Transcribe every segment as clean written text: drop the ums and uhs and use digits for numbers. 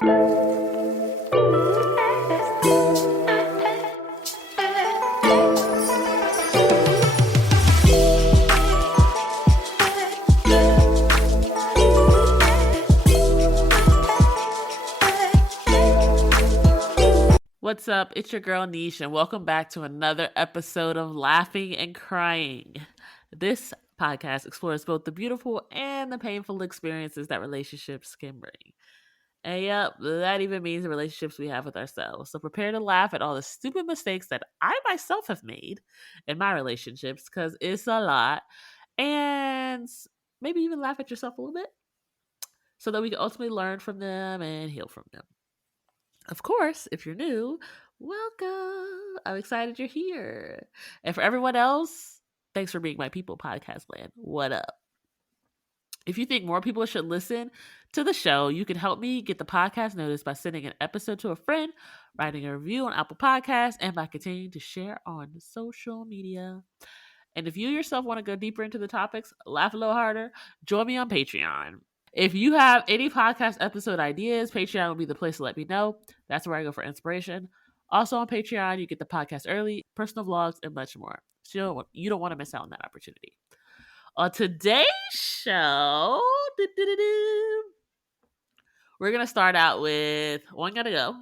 What's up? It's your girl Niche, and welcome back to another episode of Laughing and Crying. This podcast explores both the beautiful and the painful experiences that relationships can bring. And yep, that even means the relationships we have with ourselves. So prepare to laugh at all the stupid mistakes that I myself have made in my relationships, because it's a lot. And maybe even laugh at yourself a little bit so that we can ultimately learn from them and heal from them. Of course, if you're new, welcome. I'm excited you're here. And for everyone else, thanks for being my people, podcast land. What up? If you think more people should listen to the show, you can help me get the podcast noticed by sending an episode to a friend, writing a review on Apple Podcasts, and by continuing to share on social media. And if you yourself want to go deeper into the topics, laugh a little harder, join me on Patreon. If you have any podcast episode ideas, Patreon will be the place to let me know. That's where I go for inspiration. Also on Patreon, you get the podcast early, personal vlogs, and much more. So you don't want to miss out on that opportunity. On today's show, we're going to start out with One Gotta Go,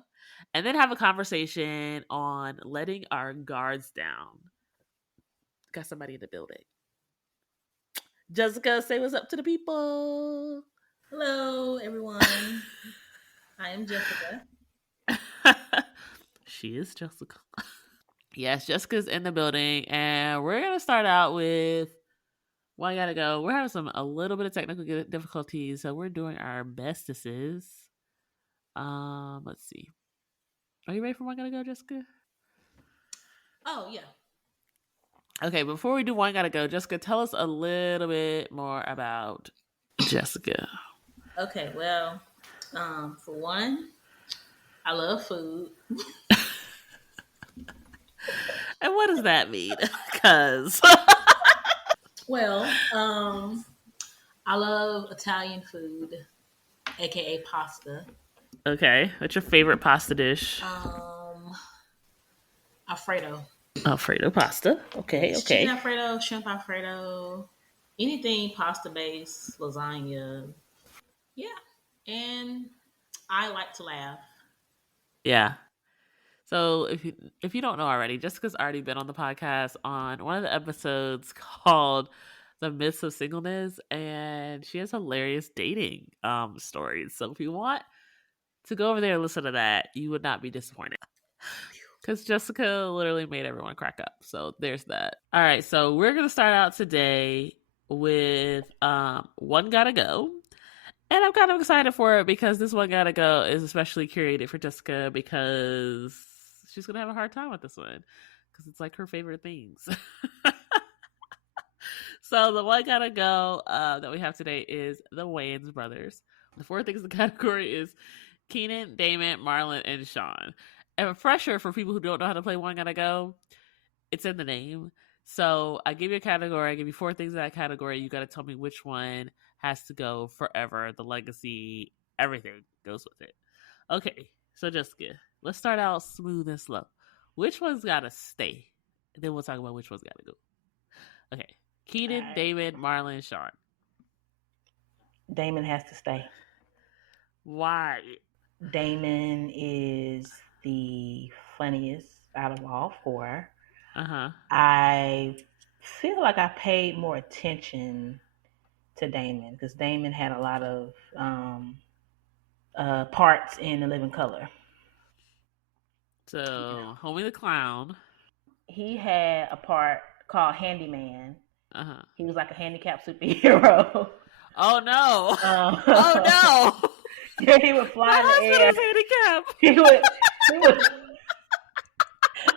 and then have a conversation on letting our guards down. Got somebody in the building. Jessica, say what's up to the people. Hello, everyone. I am Jessica. She is Jessica. Yes, Jessica's in the building, and we're gonna start out with One Gotta Go. We're having a little bit of technical difficulties, so we're doing our bestesses. Let's see. Are you ready for One Gotta Go, Jessica? Oh yeah. Okay, before we do One Gotta Go, Jessica, tell us a little bit more about Jessica. Okay, well, for one, I love food. And what does that mean? Because well, I love Italian food, aka pasta. Okay, what's your favorite pasta dish? Alfredo. Alfredo pasta. Okay. Chicken Alfredo, shrimp Alfredo, anything pasta based, lasagna. Yeah, and I like to laugh. Yeah. So if you don't know already, Jessica's already been on the podcast on one of the episodes called "The Myths of Singleness," and she has hilarious dating stories. So if you want to go over there and listen to that, you would not be disappointed. Because Jessica literally made everyone crack up. So there's that. All right, so we're going to start out today with One Gotta Go. And I'm kind of excited for it because this One Gotta Go is especially curated for Jessica because she's going to have a hard time with this one. Because it's like her favorite things. So the One Gotta Go that we have today is the Wayans brothers. The four things in the category is Keenan, Damon, Marlon, and Sean. And a refresher for people who don't know how to play One Gotta Go, it's in the name. So I give you a category. I give you four things in that category. You got to tell me which one has to go forever. The legacy, everything goes with it. Okay, so Jessica, let's start out smooth and slow. Which one's got to stay? And then we'll talk about which one's got to go. Okay, Keenan, right. David, Marlon, Sean. Damon has to stay. Why? Damon is the funniest out of all four. I feel like I paid more attention to Damon because Damon had a lot of parts in The Living Color. So, Homie the Clown. He had a part called Handyman. He was like a handicapped superhero. Oh no! Oh no! Yeah, he would fly in the air. Handicapped. He would.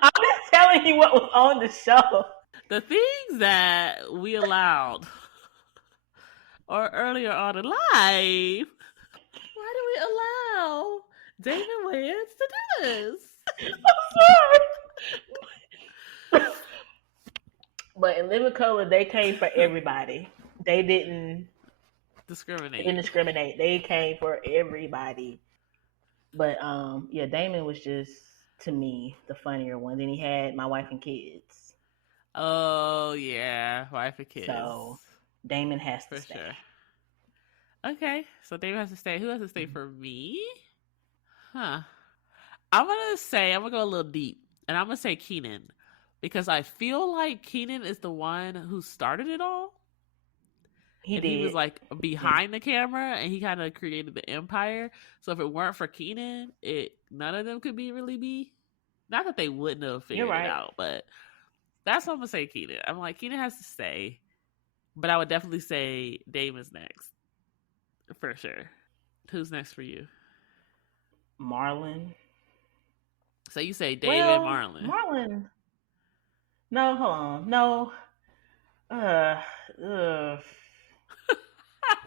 I'm just telling you what was on the show. The things that we allowed or earlier on in life. Why do we allow David Wayans to do this? I'm sorry. But in Living Color, they came for everybody. They didn't discriminate. They didn't discriminate. They came for everybody. But yeah, Damon was just, to me, the funnier one. Then he had My Wife and Kids. Oh yeah, Wife and Kids. So Damon has to stay. Sure. Okay, so Damon has to stay. Who has to stay for me? Huh. I'm gonna go a little deep, and I'm gonna say Keenan, because I feel like Keenan is the one who started it all. He was like behind the camera, and he kind of created the empire. So if it weren't for Keenan, none of them could really be. Not that they wouldn't have figured it out, but that's what I'm gonna say. Keenan. I'm like, Keenan has to stay, but I would definitely say Damon's next for sure. Who's next for you? Marlon. So you say David, Marlon. No, hold on. No.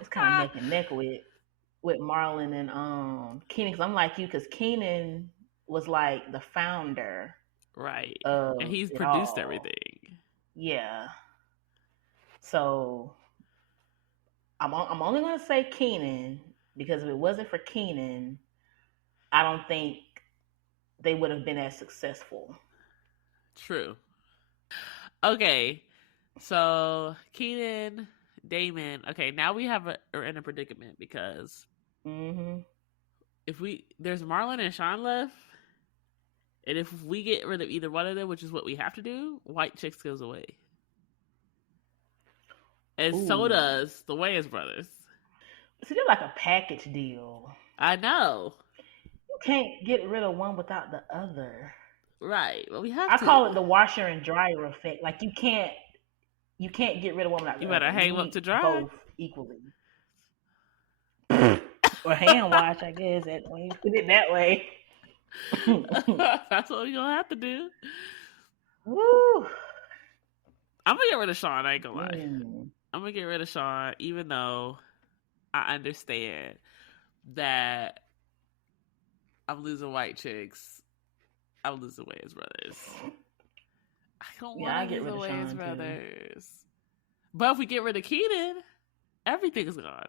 It's kind of neck and neck with Marlon and Keenan, because I'm like you, because Keenan was like the founder, right? And he's produced everything. Yeah. So I'm only gonna say Keenan, because if it wasn't for Keenan, I don't think they would have been as successful. True. Okay, so Keenan, Damon. Okay, now we are in a predicament, because if there's Marlon and Sean left, and if we get rid of either one of them, which is what we have to do, White Chicks goes away, and so does the Wayans brothers. So they're like a package deal. I know. You can't get rid of one without the other. Right, but we have to. I call it the washer and dryer effect. Like you can't get rid of one without the other. You better hang them up to dry. Both equally. Or hand wash, I guess, when you put it that way. That's what we're gonna have to do. Woo. I'm gonna get rid of Sean, I ain't gonna lie. I'm gonna get rid of Sean, even though I understand that I'm losing White Chicks. I'm losing Wayans brothers. I don't want to lose the Wayans brothers. Too. But if we get rid of Keenan, everything is gone.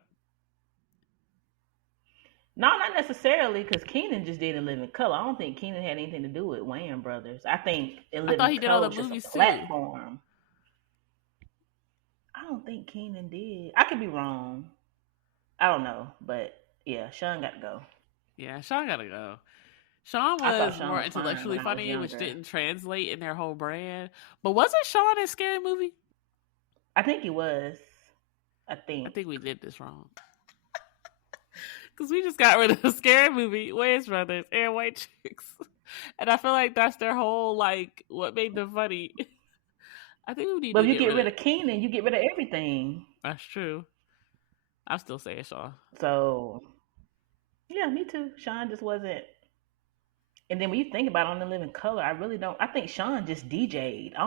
No, not necessarily, because Keenan just did In Living Color. I don't think Keenan had anything to do with Wayans brothers. I think In Living Color was just a platform. I don't think Keenan did. I could be wrong. I don't know, but yeah, Sean got to go. Yeah, Sean got to go. Sean was more intellectually funny, which didn't translate in their whole brand. But wasn't Sean in Scary Movie? I think he was. I think we did this wrong. Because we just got rid of the Scary Movie, Wayans brothers, and White Chicks. And I feel like that's their whole, like, what made them funny. I think we need to if you get rid of Keenan, you get rid of everything. That's true. I'm still saying Sean. So, yeah, me too. Sean just wasn't. And then when you think about it, on The Living Color, I think Sean just DJ'd. I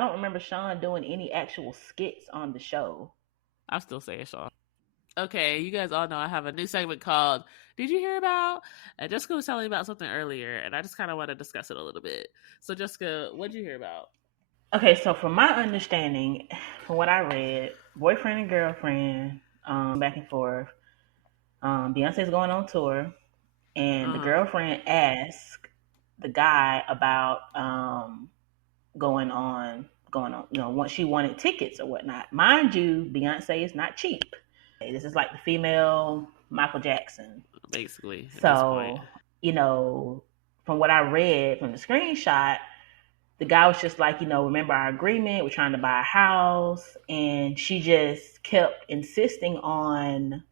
don't remember Sean doing any actual skits on the show. I'm still saying Sean. Okay, you guys all know I have a new segment called Did You Hear About? And Jessica was telling me about something earlier, and I just kind of want to discuss it a little bit. So, Jessica, what did you hear about? Okay, so from my understanding, from what I read, boyfriend and girlfriend, back and forth, Beyonce's going on tour. And the girlfriend asked the guy about going on, once she wanted tickets or whatnot. Mind you, Beyonce is not cheap. This is like the female Michael Jackson. Basically. So, from what I read from the screenshot, the guy was just like, remember our agreement? We're trying to buy a house. And she just kept insisting on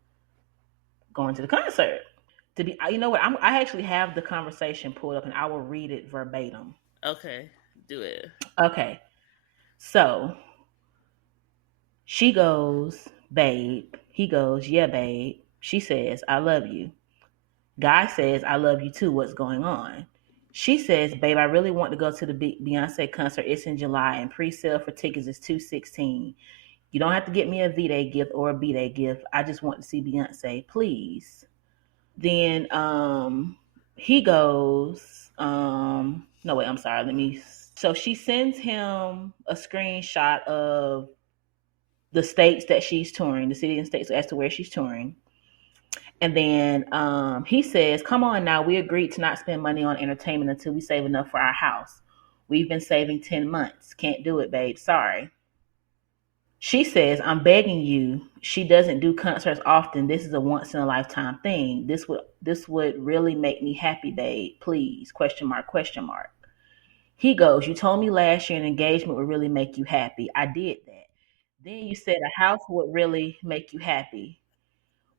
going to the concert. You know what? I actually have the conversation pulled up, and I will read it verbatim. Okay, do it. Okay, so she goes, babe. He goes, yeah, babe. She says, I love you. Guy says, I love you too. What's going on? She says, babe, I really want to go to the Beyonce concert. It's in July, and pre-sale for tickets is $216. You don't have to get me a V-Day gift or a B-Day gift. I just want to see Beyonce, please. Then he goes, no, wait, I'm sorry. So she sends him a screenshot of the states that she's touring, the city and states as to where she's touring. And then he says, come on now, we agreed to not spend money on entertainment until we save enough for our house. We've been saving 10 months. Can't do it, babe. Sorry. She says, I'm begging you. She doesn't do concerts often. This is a once in a lifetime thing. This would really make me happy, babe. Please. Question mark, question mark. He goes, you told me last year an engagement would really make you happy. I did that. Then you said a house would really make you happy.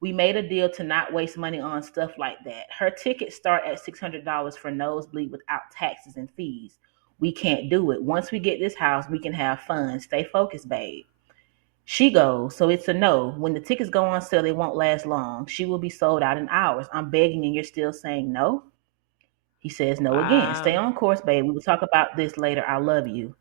We made a deal to not waste money on stuff like that. Her tickets start at $600 for nosebleed without taxes and fees. We can't do it. Once we get this house, we can have fun. Stay focused, babe. She goes, so it's a no. When the tickets go on sale, they won't last long. She will be sold out in hours. I'm begging and you're still saying no? He says no again. Stay on course, babe. We will talk about this later. I love you.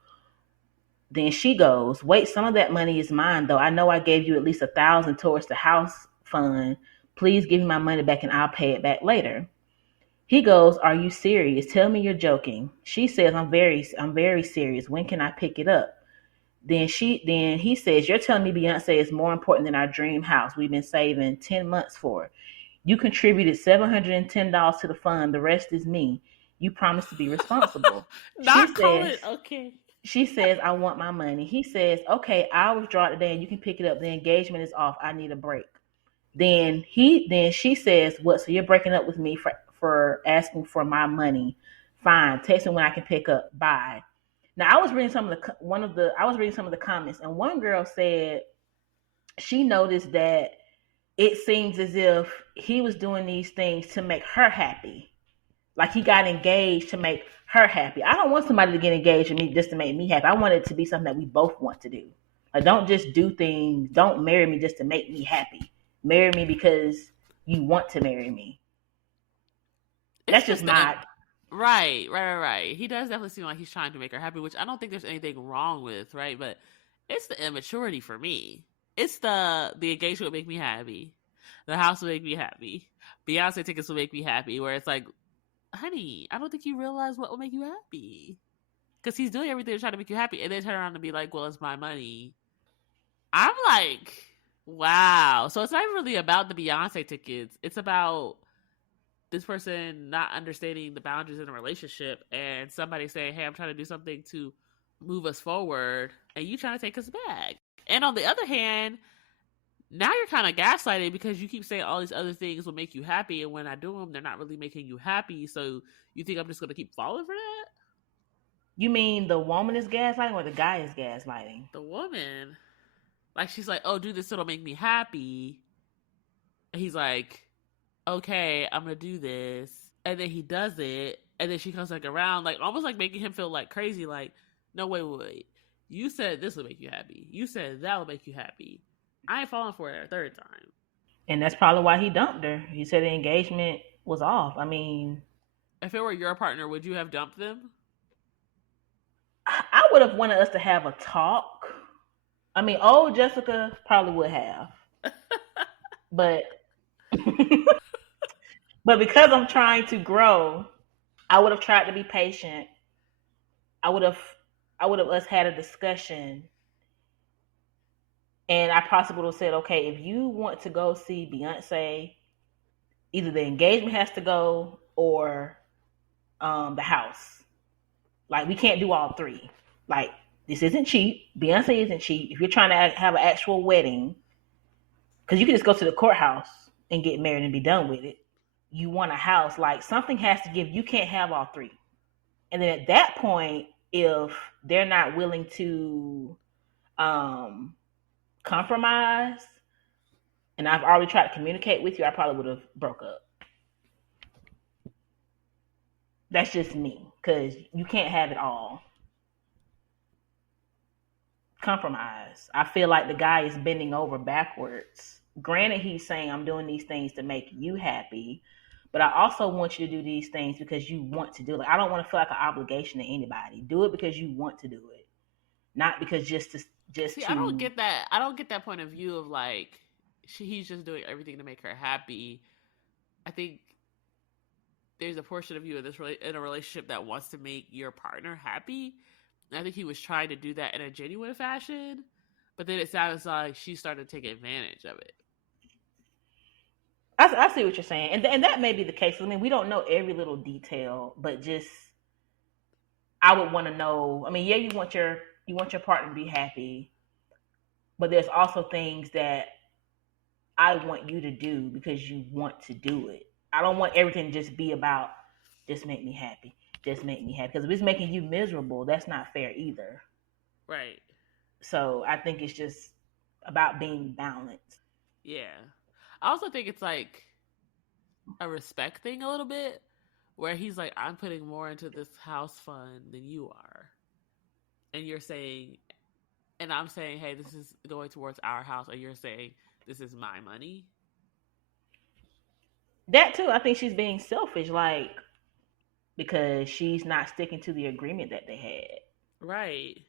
Then she goes, wait, some of that money is mine, though. I know I gave you at least $1,000 towards the house fund. Please give me my money back and I'll pay it back later. He goes, are you serious? Tell me you're joking. She says, I'm very serious. When can I pick it up? Then he says, you're telling me Beyonce is more important than our dream house we've been saving 10 months for. You contributed $710 to the fund. The rest is me. You promised to be responsible. Okay. She says, I want my money. He says, okay, I'll withdraw it today and you can pick it up. The engagement is off. I need a break. Then she says, what? So you're breaking up with me for asking for my money? Fine. Text me when I can pick up. Bye. Now I was reading some of the comments, and one girl said she noticed that it seems as if he was doing these things to make her happy. Like he got engaged to make her happy. I don't want somebody to get engaged with me just to make me happy. I want it to be something that we both want to do. Like, don't just do things. Don't marry me just to make me happy. Marry me because you want to marry me. That's just my... Right. He does definitely seem like he's trying to make her happy, which I don't think there's anything wrong with, right? But it's the immaturity for me. It's the engagement will make me happy. The house will make me happy. Beyonce tickets will make me happy. Where it's like, honey, I don't think you realize what will make you happy. Because he's doing everything to try to make you happy. And then turn around and be like, well, it's my money. I'm like, wow. So it's not even really about the Beyonce tickets. It's about this person not understanding the boundaries in a relationship and somebody saying, hey, I'm trying to do something to move us forward and you trying to take us back. And on the other hand, now you're kind of gaslighting because you keep saying all these other things will make you happy, and when I do them, they're not really making you happy. So you think I'm just going to keep falling for that? You mean the woman is gaslighting or the guy is gaslighting? The woman. Like, she's like, oh, do this, it'll make me happy. And he's like, okay, I'm going to do this. And then he does it. And then she comes like around, like almost like making him feel like crazy. Like, no, wait. You said this will make you happy. You said that will make you happy. I ain't falling for it a third time. And that's probably why he dumped her. He said the engagement was off. I mean... If it were your partner, would you have dumped them? I would have wanted us to have a talk. I mean, old Jessica probably would have. But... but because I'm trying to grow, I would have tried to be patient. I would have us had a discussion. And I possibly would have said, okay, if you want to go see Beyonce, either the engagement has to go or the house. Like, we can't do all three. Like, this isn't cheap. Beyonce isn't cheap. If you're trying to have an actual wedding, because you can just go to the courthouse and get married and be done with it. You want a house. Like, something has to give. You can't have all three. And then at that point, if they're not willing to compromise, and I've already tried to communicate with you, I probably would have broke up. That's just me, because you can't have it all. Compromise. I feel like the guy is bending over backwards. Granted, he's saying, I'm doing these things to make you happy, but I also want you to do these things because you want to do it. Like, I don't want to feel like an obligation to anybody. Do it because you want to do it, not because just to. I don't get that. I don't get that point of view of like he's just doing everything to make her happy. I think there's a portion of you in a relationship that wants to make your partner happy. And I think he was trying to do that in a genuine fashion, but then it sounds like she started to take advantage of it. I see what you're saying, and that may be the case. I mean, we don't know every little detail, but just I would want to know. I mean, yeah, you want your partner to be happy, but there's also things that I want you to do because you want to do it. I don't want everything to just be about just make me happy, just make me happy. Because if it's making you miserable, that's not fair either. Right. So I think it's just about being balanced. Yeah. I also think it's like a respect thing a little bit, where he's like, I'm putting more into this house fund than you are. And you're saying, and I'm saying, hey, this is going towards our house. And you're saying, this is my money. That too, I think she's being selfish, like, because she's not sticking to the agreement that they had. Right.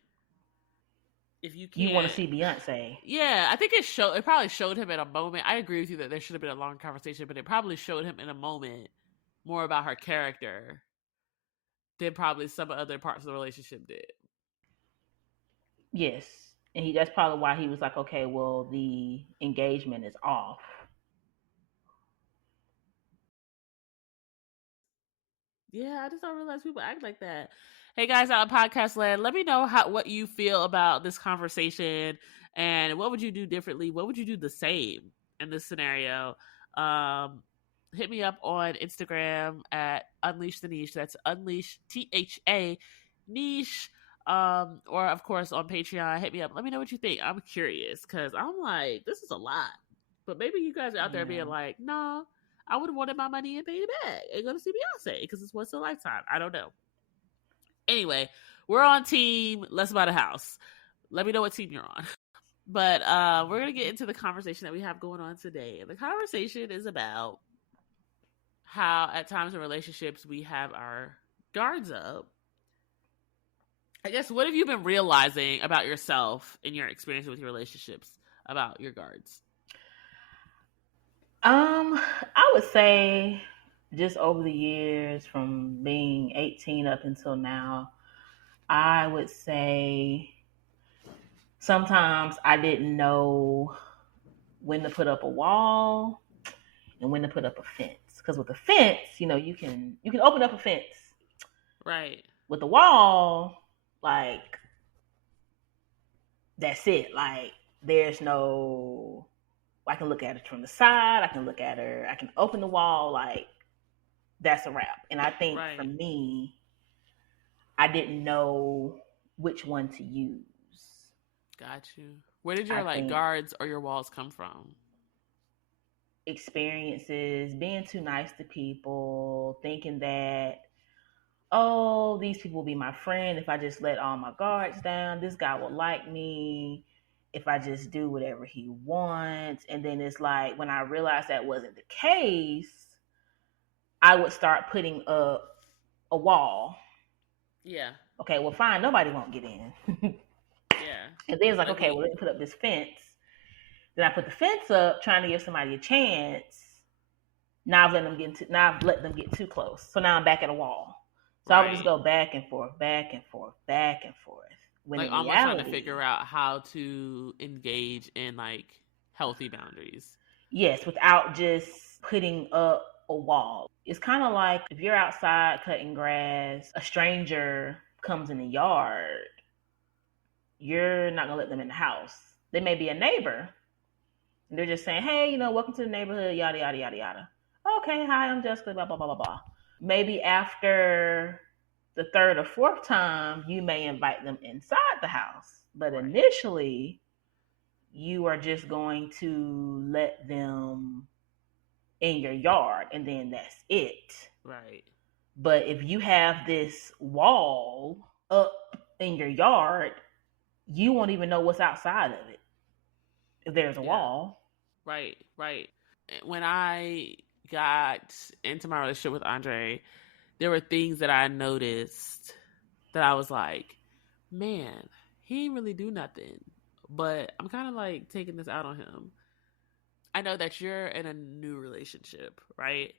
If you can't, you want to see Beyonce. Yeah, I think it probably showed him in a moment. I agree with you that there should have been a long conversation, but it probably showed him in a moment more about her character than probably some other parts of the relationship did. Yes. And that's probably why he was like, okay, well, the engagement is off. Yeah, I just don't realize people act like that. Hey guys out on podcast land, let me know what you feel about this conversation, and what would you do differently? What would you do the same in this scenario? Hit me up on Instagram at Unleash the Niche. That's Unleash THA Niche. Or of course on Patreon. Hit me up. Let me know what you think. I'm curious because I'm like, this is a lot. But maybe you guys are out there being like, nah, I would have wanted my money and paid it back and go to see Beyonce because it's once in a lifetime. I don't know. Anyway, we're on team Let's Buy a House. Let me know what team you're on. But we're going to get into the conversation that we have going on today. And the conversation is about how at times in relationships we have our guards up. I guess, what have you been realizing about yourself in your experience with your relationships about your guards? I would say just over the years from being 18 up until now, I would say sometimes I didn't know when to put up a wall and when to put up a fence. Because with a fence, you can open up a fence. Right. With the wall, like, that's it. Like, there's no, I can look at it from the side. I can look at her. I can open the wall. Like, that's a wrap. And I think for me, I didn't know which one to use. Got you. Where did your guards or your walls come from? Experiences, being too nice to people, thinking that, oh, these people will be my friend if I just let all my guards down. This guy will like me if I just do whatever he wants. And then it's like, when I realized that wasn't the case, I would start putting up a wall. Yeah. Okay, well, fine. Nobody won't get in. Yeah. And then it's like, okay, well, let me put up this fence. Then I put the fence up, trying to give somebody a chance. Now I've let them get too close. So now I'm back at a wall. So I would just go back and forth, back and forth, back and forth. When like almost trying to figure out how to engage in like healthy boundaries. Yes, without just putting up a wall. It's kind of like if you're outside cutting grass, a stranger comes in the yard, you're not going to let them in the house. They may be a neighbor. And they're just saying, hey, welcome to the neighborhood, yada, yada, yada, yada. Okay, hi, I'm Jessica, blah, blah, blah, blah, blah. Maybe after the third or fourth time, you may invite them inside the house. But initially, you are just going to let them in your yard, and then that's it. Right. But if you have this wall up in your yard, you won't even know what's outside of it if there's a wall. Right. When I got into my relationship with Andre, there were things that I noticed that I was like, man, he didn't really do nothing. But I'm kind of like taking this out on him. I know that you're in a new relationship, right?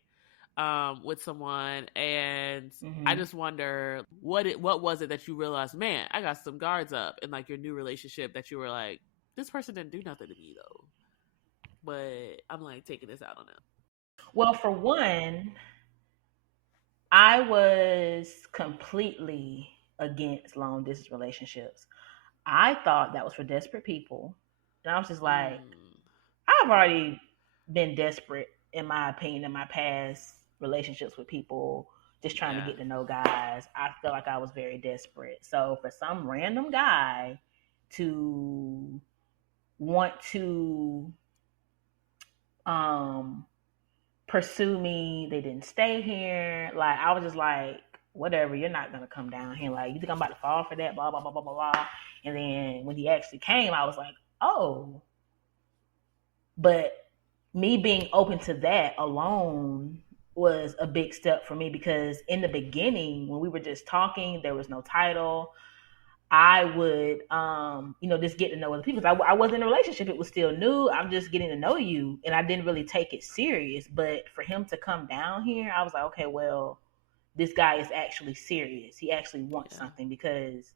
With someone, and I just wonder what was it that you realized, man, I got some guards up in like your new relationship that you were like, this person didn't do nothing to me though, but I'm like taking this out on them. Well, for one, I was completely against long distance relationships. I thought that was for desperate people. And I was just like, Mm, I've already been desperate, in my opinion, in my past relationships with people, just trying to yeah. get to know guys. I felt like I was very desperate. So for some random guy to want to um pursue me, they didn't stay here. Like I was just like, whatever, you're not gonna come down here. Like you think I'm about to fall for that? Blah blah blah blah blah blah. And then when he actually came, I was like, oh, but me being open to that alone was a big step for me because in the beginning when we were just talking there was no title. I would just get to know other people. I wasn't in a relationship, it was still new, I'm just getting to know you, and I didn't really take it serious. But for him to come down here, I was like, okay, well, this guy is actually serious, he actually wants Yeah. something. Because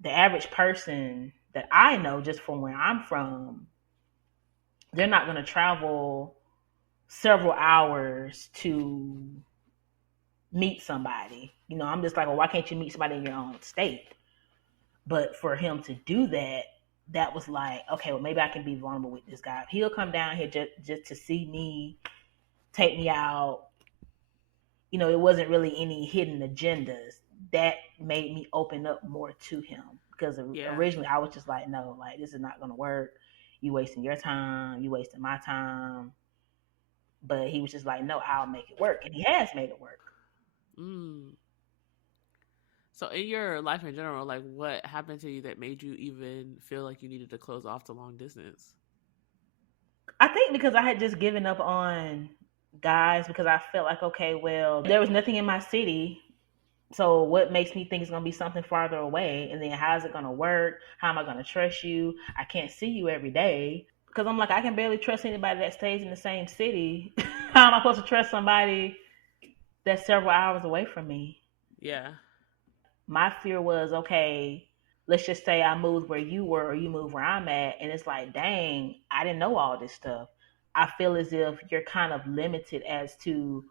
the average person that I know, just from where I'm from, they're not going to travel several hours to meet somebody. I'm just like, well, why can't you meet somebody in your own state? But for him to do that, that was like, okay, well, maybe I can be vulnerable with this guy. He'll come down here just to see me, take me out. It wasn't really any hidden agendas. That made me open up more to him because Yeah. originally I was just like, no, like this is not going to work. You wasting your time, you wasting my time. But he was just like, no, I'll make it work. And he has made it work. Mm. So in your life in general, like what happened to you that made you even feel like you needed to close off to long distance? I think because I had just given up on guys because I felt like, okay, well, there was nothing in my city. So what makes me think it's going to be something farther away? And then how's it going to work? How am I going to trust you? I can't see you every day. Because I'm like, I can barely trust anybody that stays in the same city. How am I supposed to trust somebody that's several hours away from me? Yeah. My fear was, okay, let's just say I moved where you were or you moved where I'm at, and it's like, dang, I didn't know all this stuff. I feel as if you're kind of limited as to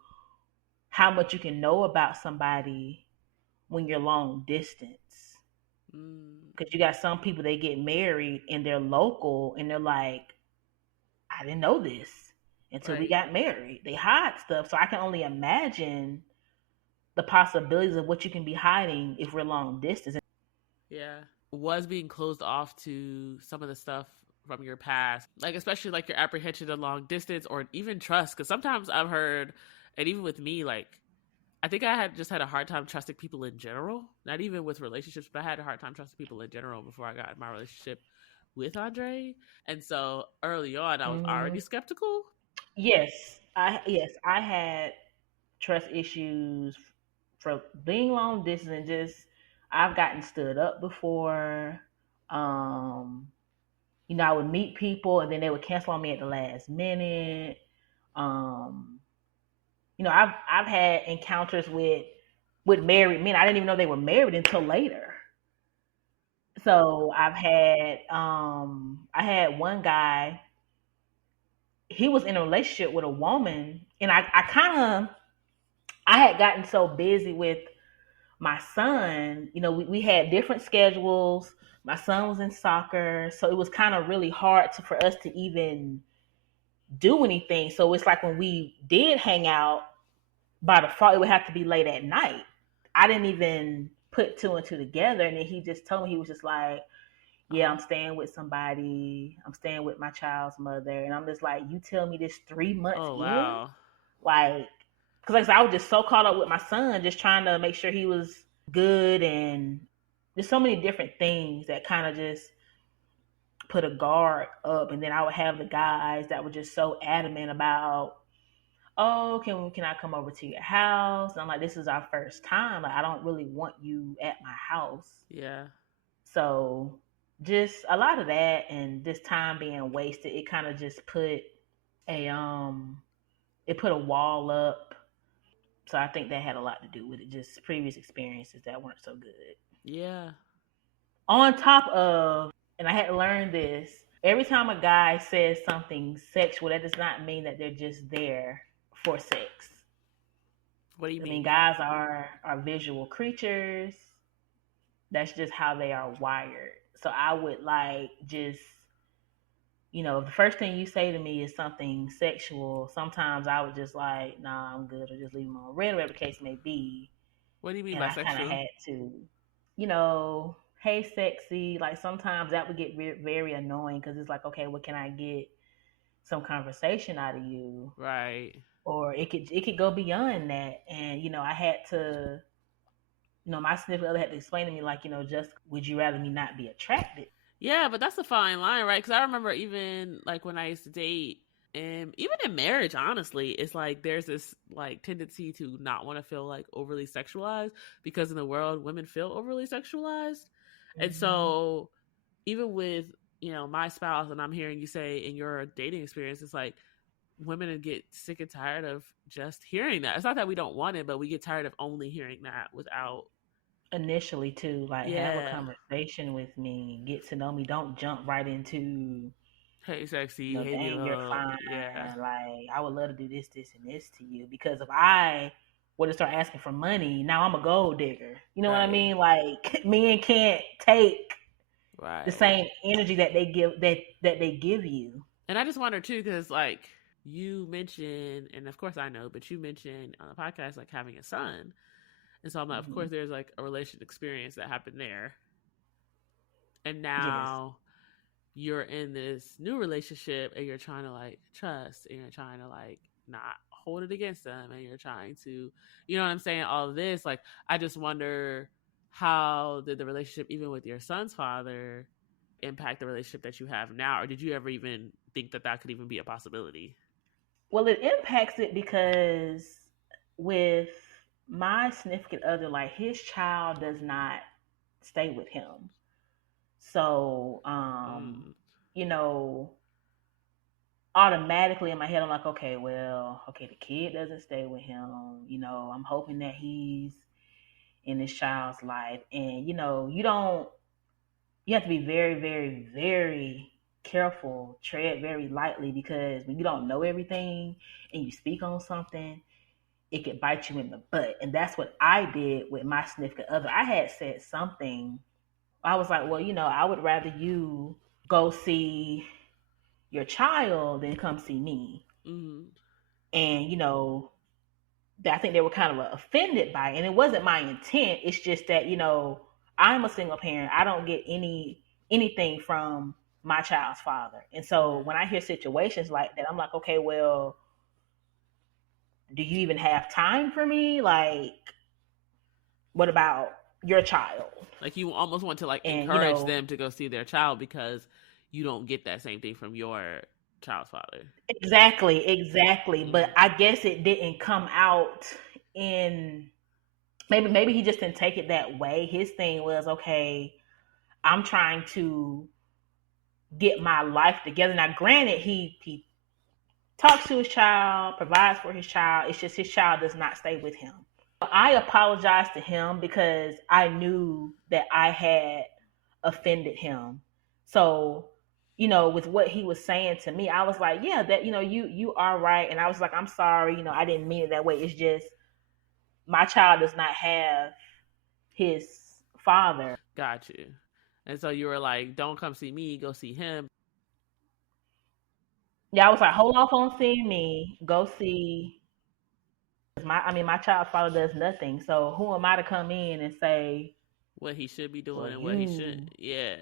how much you can know about somebody when you're long distance. Mm. Because you got some people, they get married and they're local and they're like, I didn't know this until we Right. got married. They hide stuff. So I can only imagine the possibilities of what you can be hiding if we're long distance. Yeah. Was being closed off to some of the stuff from your past, like especially like your apprehension of long distance or even trust? Because sometimes I've heard, and even with me, like I think I had just had a hard time trusting people in general, not even with relationships, but I had a hard time trusting people in general before I got in my relationship with Andre. And so early on, I was Mm-hmm. already skeptical. I had trust issues for being long distance, and just I've gotten stood up before. Um, I would meet people and then they would cancel on me at the last minute. Um, I've had encounters with married men. I didn't even know they were married until later. So I had one guy, he was in a relationship with a woman, and I kind of I had gotten so busy with my son. We had different schedules. My son was in soccer, so it was kind of really hard for us to even do anything. So it's like when we did hang out, by default, it would have to be late at night. I didn't even put two and two together. And then he just told me, he was just like, yeah, Uh-huh. I'm staying with somebody. I'm staying with my child's mother. And I'm just like, you tell me this 3 months Oh in? wow. Like, because like I said, I was just so caught up with my son, just trying to make sure he was good. And there's so many different things that kind of just put a guard up. And then I would have the guys that were just so adamant about, oh, can I come over to your house? And I'm like, this is our first time. Like, I don't really want you at my house. Yeah. So just a lot of that, and this time being wasted, it kind of just put a it put a wall up. So I think that had a lot to do with it. Just previous experiences that weren't so good. Yeah. On top of, and I had to learn this, every time a guy says something sexual, that does not mean that they're just there for sex. What do you mean? Guys are visual creatures. That's just how they are wired. So I would like just, if the first thing you say to me is something sexual, sometimes I would just like, nah, I'm good, or just leave them on red, whatever the case may be. What do you mean And by I kind of sexual? had to, hey, sexy. Like sometimes that would get very annoying because it's like, okay, what can I get some conversation out of you? Right. Or it could go beyond that, and I had to, my significant other had to explain to me, like, just would you rather me not be attracted? Yeah, but that's a fine line, right? Because I remember even like when I used to date, and even in marriage, honestly, it's like there's this like tendency to not want to feel like overly sexualized because in the world women feel overly sexualized. Mm-hmm. And so even with, my spouse, and I'm hearing you say in your dating experience, it's like women get sick and tired of just hearing that. It's not that we don't want it, but we get tired of only hearing that without initially too, like, have a conversation with me, get to know me. Don't jump right into, hey sexy, hey dang, you're fine. Yeah. Like, I would love to do this, and this to you. Because if I were to start asking for money, now I'm a gold digger. You know what I mean? Like, men can't take the same energy that they give that they give you. And I just wonder too, because like you mentioned, and of course I know, but you mentioned on the podcast like having a son. And so I'm like, of course there's like a relationship experience that happened there. And now you're in this new relationship and you're trying to like trust, and you're trying to like not hold it against them, and you're trying to, you know what I'm saying? All of this, like, I just wonder, how did the relationship even with your son's father impact the relationship that you have now? Or did you ever even think that that could even be a possibility? Well, it impacts it because with my significant other, like, his child does not stay with him. So, automatically in my head, I'm like, okay, the kid doesn't stay with him. I'm hoping that he's in this child's life. And, you have to be very, very, very careful, tread very lightly, because when you don't know everything and you speak on something, it could bite you in the butt. And that's what I did with my significant other. I had said something. I was like, well, I would rather you go see your child than come see me. Mm-hmm. And, I think they were kind of offended by it. And it wasn't my intent. It's just that, I'm a single parent. I don't get anything from my child's father. And so when I hear situations like that, I'm like, okay, well, do you even have time for me? Like, what about your child? Like, you almost want to like encourage them to go see their child because you don't get that same thing from your child's father. Exactly. Mm-hmm. But I guess it didn't come out in, maybe he just didn't take it that way. His thing was, okay, I'm trying to get my life together. Now, granted, he talks to his child, provides for his child. It's just his child does not stay with him. I apologized to him because I knew that I had offended him. So, with what he was saying to me, I was like, yeah, that, you are right. And I was like, I'm sorry, I didn't mean it that way. It's just my child does not have his father. Got you. And so you were like, don't come see me, go see him. Yeah, I was like, hold off on seeing me, go see my child's father does nothing. So who am I to come in and say what he should be doing and what he shouldn't? Yeah.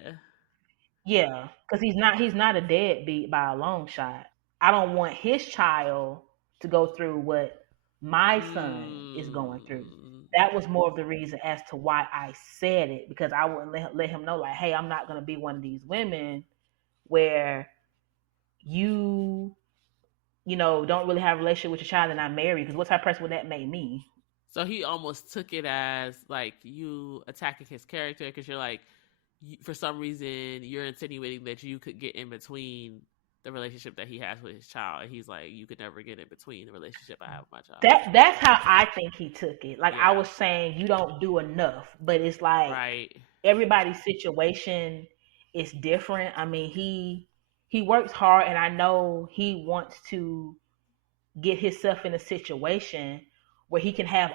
Yeah, because he's not a deadbeat by a long shot. I don't want his child to go through what my son is going through. That was more of the reason as to why I said it, because I wouldn't let him know, like, hey, I'm not going to be one of these women where you don't really have a relationship with your child and I'm married, because what type of person would that make me? So he almost took it as like you attacking his character because you're like, for some reason, you're insinuating that you could get in between the relationship that he has with his child. And he's like, you could never get in between the relationship I have with my child. That's how I think he took it. Like, I was saying, you don't do enough. But it's like, everybody's situation is different. I mean, he works hard, and I know he wants to get himself in a situation where he can have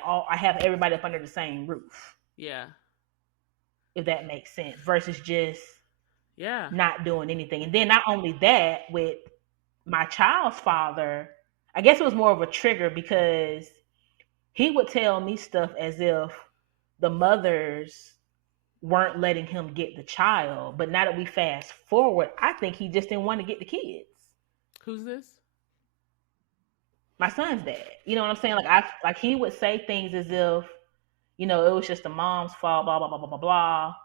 everybody up under the same roof. Yeah. If that makes sense, versus just yeah not doing anything. And then not only that, with my child's father, I guess it was more of a trigger because he would tell me stuff as if the mothers weren't letting him get the child. But now that we fast forward, I think he just didn't want to get the kids. Who's this? My son's dad. You know what I'm saying? Like he would say things as if, it was just the mom's fault, blah blah blah blah blah blah.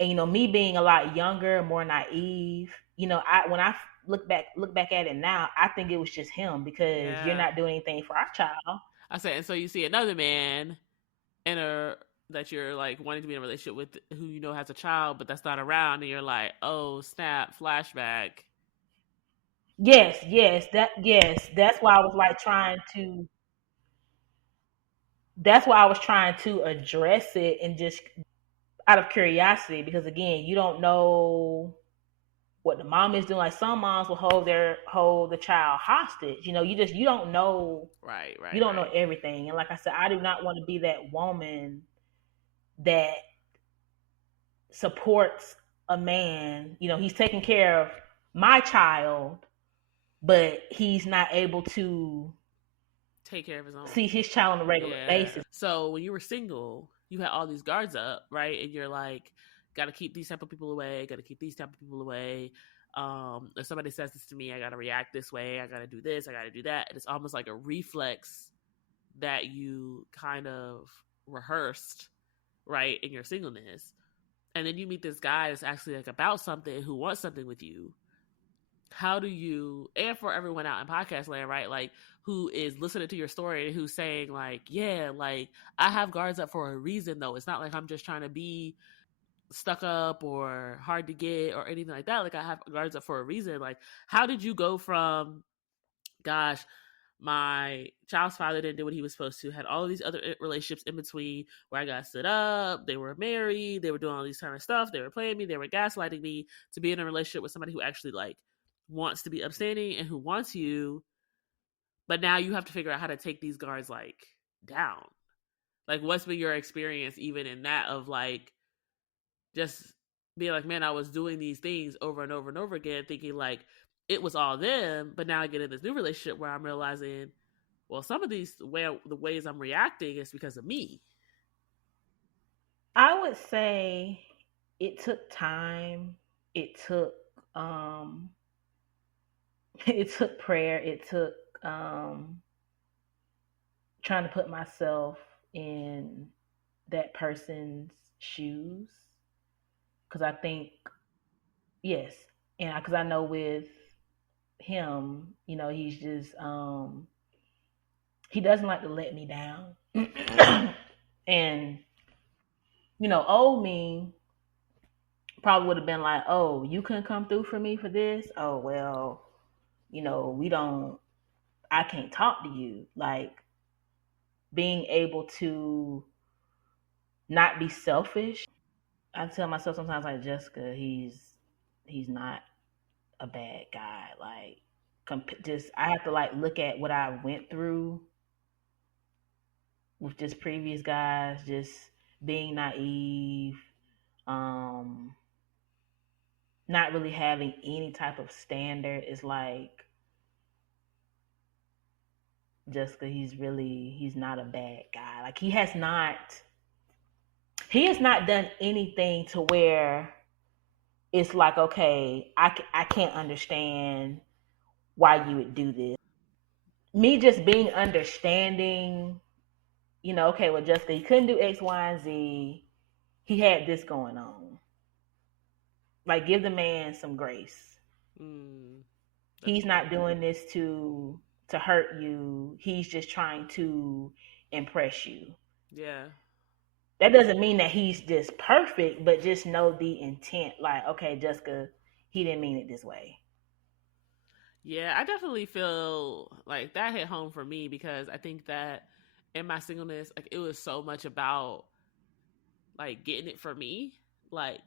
And me being a lot younger, more naive, when I look back at it now, I think it was just him because you're not doing anything for our child. I said, and so you see another man that you're like wanting to be in a relationship with who has a child, but that's not around, and you're like, oh snap, flashback. Yes, that's why I was like that's why I was trying to address it, and just out of curiosity, because again, you don't know what the mom is doing. Like some moms will hold the child hostage. You don't know. Right. You don't know everything. And like I said, I do not want to be that woman that supports a man. He's taking care of my child, but he's not able to take care of his own. See his child on a regular basis. So when you were single, you had all these guards up, right? And you're like, got to keep these type of people away. Got to keep these type of people away. If somebody says this to me, I got to react this way. I got to do this. I got to do that. And it's almost like a reflex that you kind of rehearsed, right, in your singleness. And then you meet this guy that's actually like about something, who wants something with you. How do you, and for everyone out in podcast land, right, like who is listening to your story and who's saying like, yeah, like I have guards up for a reason though. It's not like I'm just trying to be stuck up or hard to get or anything like that. Like I have guards up for a reason. Like how did you go from, gosh, my child's father didn't do what he was supposed to, had all of these other relationships in between where I got stood up, they were married, they were doing all these kind of stuff, they were playing me, they were gaslighting me, to be in a relationship with somebody who actually like wants to be upstanding and who wants you, but now you have to figure out how to take these guards like down. Like what's been your experience even in that, of like just being like, man, I was doing these things over and over and over again thinking like it was all them, but now I get in this new relationship where I'm realizing, well, some of the ways I'm reacting is because of me. I would say it took time. It took it took prayer. It took trying to put myself in that person's shoes, because I think, yes, and because I know with him, he's just he doesn't like to let me down. And old me probably would have been like, oh, you couldn't come through for me for this? Oh well, I can't talk to you. Like being able to not be selfish. I tell myself sometimes, like, Jessica, he's not a bad guy. Like just I have to like look at what I went through with just previous guys, just being naive, not really having any type of standard. Is like, Jessica, he's not a bad guy. Like he has not done anything to where it's like, okay, I can't understand why you would do this. Me just being understanding, okay, well, Jessica, he couldn't do X, Y, and Z. He had this going on. Like, give the man some grace. He's not doing this to hurt you. He's just trying to impress you. Yeah. That doesn't mean that he's just perfect, but just know the intent. Like, okay, Jessica, he didn't mean it this way. Yeah, I definitely feel like that hit home for me, because I think that in my singleness, like it was so much about like getting it for me, like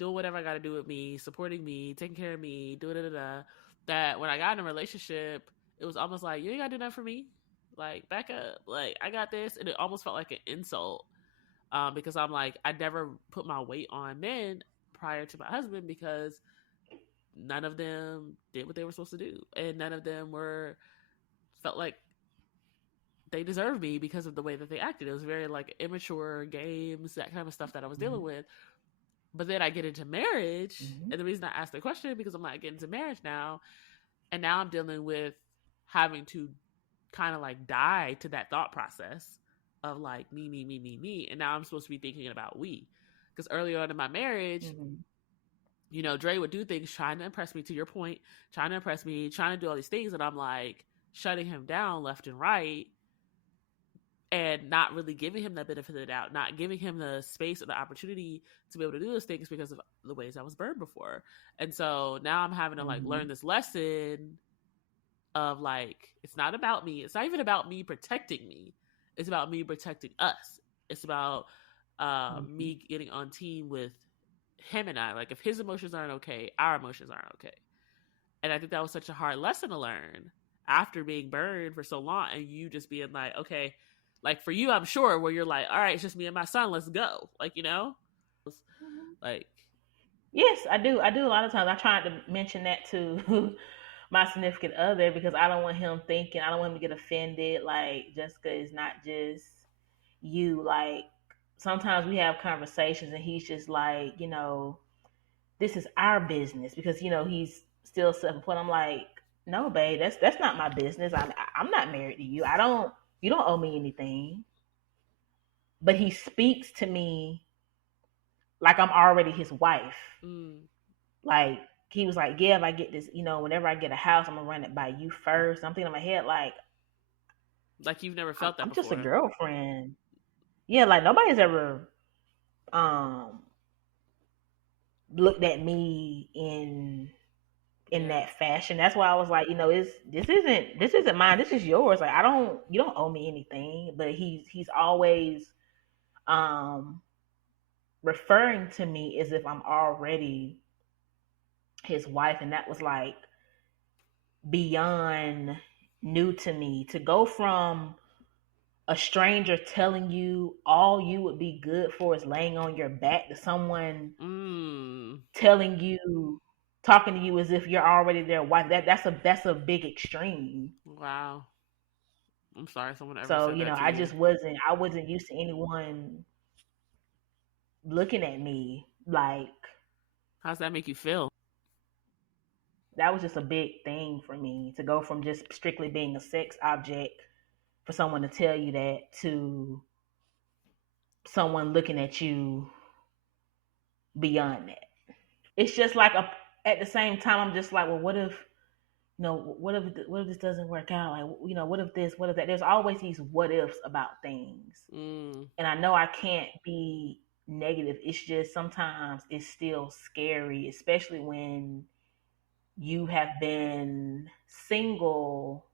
doing whatever I got to do with me, supporting me, taking care of me, that when I got in a relationship, it was almost like, you ain't got to do nothing for me. Like, back up. Like, I got this. And it almost felt like an insult, because I'm like, I never put my weight on men prior to my husband because none of them did what they were supposed to do. And none of them felt like they deserved me because of the way that they acted. It was very like immature games, that kind of stuff that I was dealing with. But then I get into marriage, and the reason I asked the question because I'm like getting into marriage now, and now I'm dealing with having to kind of like die to that thought process of like me, and now I'm supposed to be thinking about we. Because earlier on in my marriage, you know, Dre would do things trying to impress me, to your point, trying to impress me, trying to do all these things, and I'm like shutting him down left and right, and not really giving him that benefit of the doubt, not giving him the space or the opportunity to be able to do those things because of the ways I was burned before. And so now I'm having to like learn this lesson of like, it's not about me. It's not even about me protecting me. It's about me protecting us. It's about me getting on team with him and I. Like, if his emotions aren't okay, our emotions aren't okay. And I think that was such a hard lesson to learn after being burned for so long, and you just being like, okay, like for you, I'm sure, where you're like, all right, it's just me and my son, let's go. Like, you know? Like, yes, I do. I do a lot of times. I tried to mention that to my significant other because I don't want him thinking, I don't want him to get offended. Like, Jessica is not just you. Like, sometimes we have conversations and he's just like, you know, this is our business because, you know, he's still self-employed. I'm like, no, babe, that's not my business. I'm not married to you. You don't owe me anything. But he speaks to me like I'm already his wife. Like, he was like, yeah, if I get this, you know, whenever I get a house, I'm gonna run it by you first. I'm thinking in my head, like you've never felt that I'm before. just a girlfriend. Yeah, like nobody's ever looked at me in that fashion. That's why I was like, you know, this isn't mine. This is yours. Like, you don't owe me anything. But he's always referring to me as if I'm already his wife, and that was like beyond new to me, to go from a stranger telling you all you would be good for is laying on your back to someone telling you, talking to you as if you're already their wife. That's a big extreme. Wow. I'm sorry someone ever So, said you that know, to you. I wasn't used to anyone looking at me like. How's that make you feel? That was just a big thing for me, to go from just strictly being a sex object for someone to tell you that, to someone looking at you beyond that. It's just like at the same time, I'm just like, well, what if, you know, what if this doesn't work out? Like, you know, what if this, what if that? There's always these what ifs about things. And I know I can't be negative. It's just sometimes it's still scary, especially when you have been single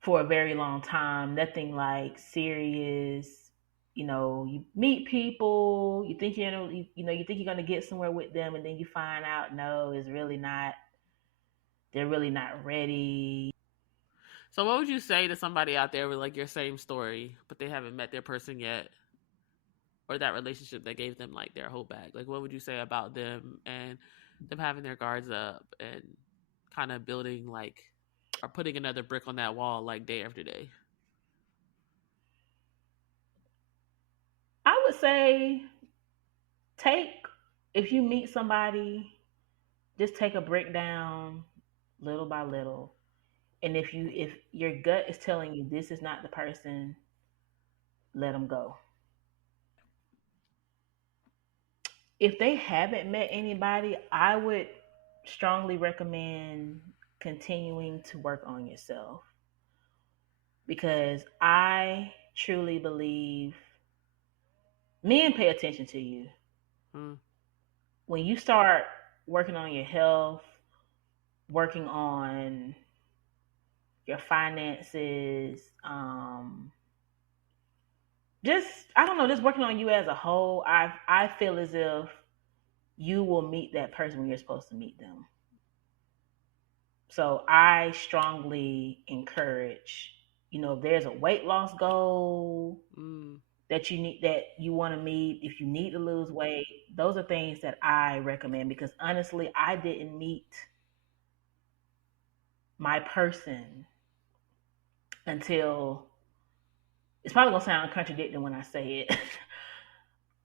for a very long time, nothing like serious. You know, you meet people, you think you think you're gonna get somewhere with them, and then you find out no, it's really not. They're really not ready. So, what would you say to somebody out there with like your same story, but they haven't met their person yet, or that relationship that gave them like their hope back? Like, what would you say about them and them having their guards up and kind of building like, or putting another brick on that wall like day after day? I would say if you meet somebody, just take a brick down little by little. And if your gut is telling you this is not the person, let them go. If they haven't met anybody, I would strongly recommend continuing to work on yourself, because I truly believe men pay attention to you. When you start working on your health, working on your finances, just, I don't know, just working on you as a whole, I feel as if you will meet that person when you're supposed to meet them. So I strongly encourage, if there's a weight loss goal that you want to meet, if you need to lose weight, those are things that I recommend, because honestly, I didn't meet my person until, it's probably gonna sound contradicting when I say it,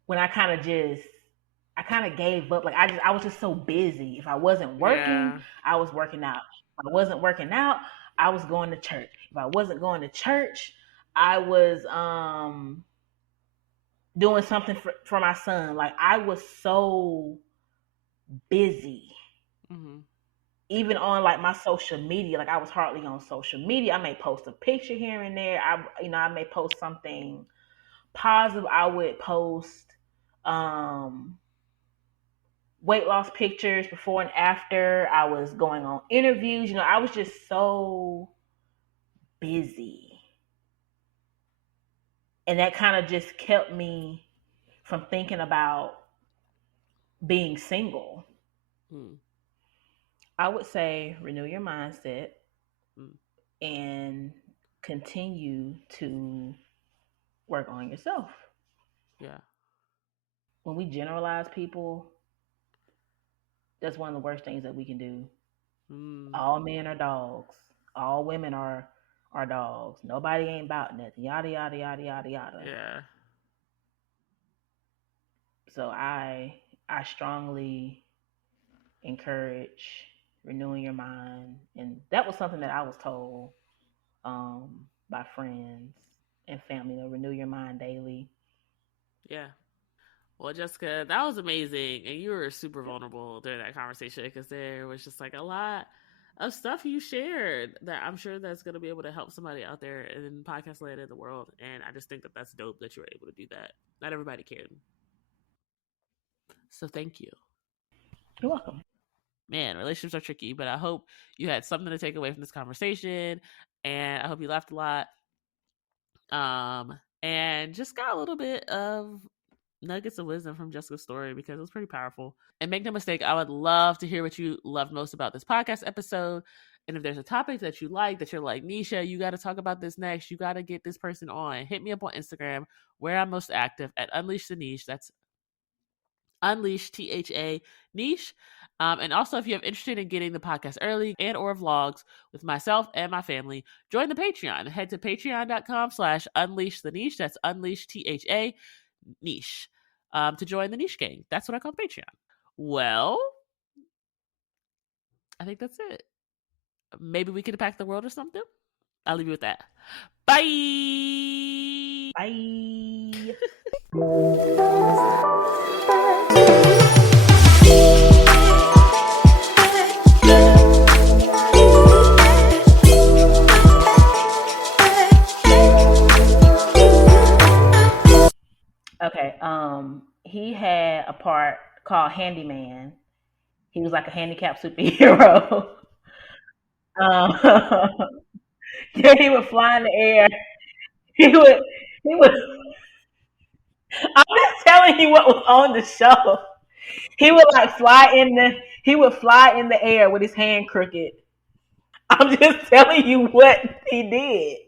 when I kind of gave up. Like I was just so busy. If I wasn't working, I was working out. If I wasn't working out, I was going to church. If I wasn't going to church, I was doing something for my son. Like I was so busy. Mm-hmm. Even on like my social media, like I was hardly on social media. I may post a picture here and there. I may post something positive. I would post weight loss pictures before and after. I was going on interviews. I was just so busy. And that kind of just kept me from thinking about being single. I would say renew your mindset and continue to work on yourself. Yeah. When we generalize people, that's one of the worst things that we can do. All men are dogs. All women are dogs. Nobody ain't about nothing. Yada, yada, yada, yada, yada. Yeah. So I strongly encourage renewing your mind. And that was something that I was told by friends and family, renew your mind daily. Yeah. Well, Jessica, that was amazing. And you were super vulnerable during that conversation, because there was just like a lot of stuff you shared that I'm sure that's going to be able to help somebody out there in podcast land in the world. And I just think that that's dope that you were able to do that. Not everybody can. So thank you. You're welcome. Man, relationships are tricky, but I hope you had something to take away from this conversation, and I hope you laughed a lot. And just got a little bit of nuggets of wisdom from Jessica's story, because it was pretty powerful. And make no mistake, I would love to hear what you loved most about this podcast episode. And if there's a topic that you like, that you're like, Nisha, you got to talk about this next, you got to get this person on, hit me up on Instagram, where I'm most active, at Unleash the Niche. That's Unleash THA Niche. And also, if you have interested in getting the podcast early and or vlogs with myself and my family, join the Patreon. Head to patreon.com/unleash the niche. That's Unleash THA Niche. To join the niche gang. That's what I call Patreon. Well, I think that's it. Maybe we could impact the world or something. I'll leave you with that. Bye. Bye. Okay. He had a part called Handyman. He was like a handicapped superhero. Yeah, he would fly in the air. He would. I'm just telling you what was on the show. He would fly in the air with his hand crooked. I'm just telling you what he did.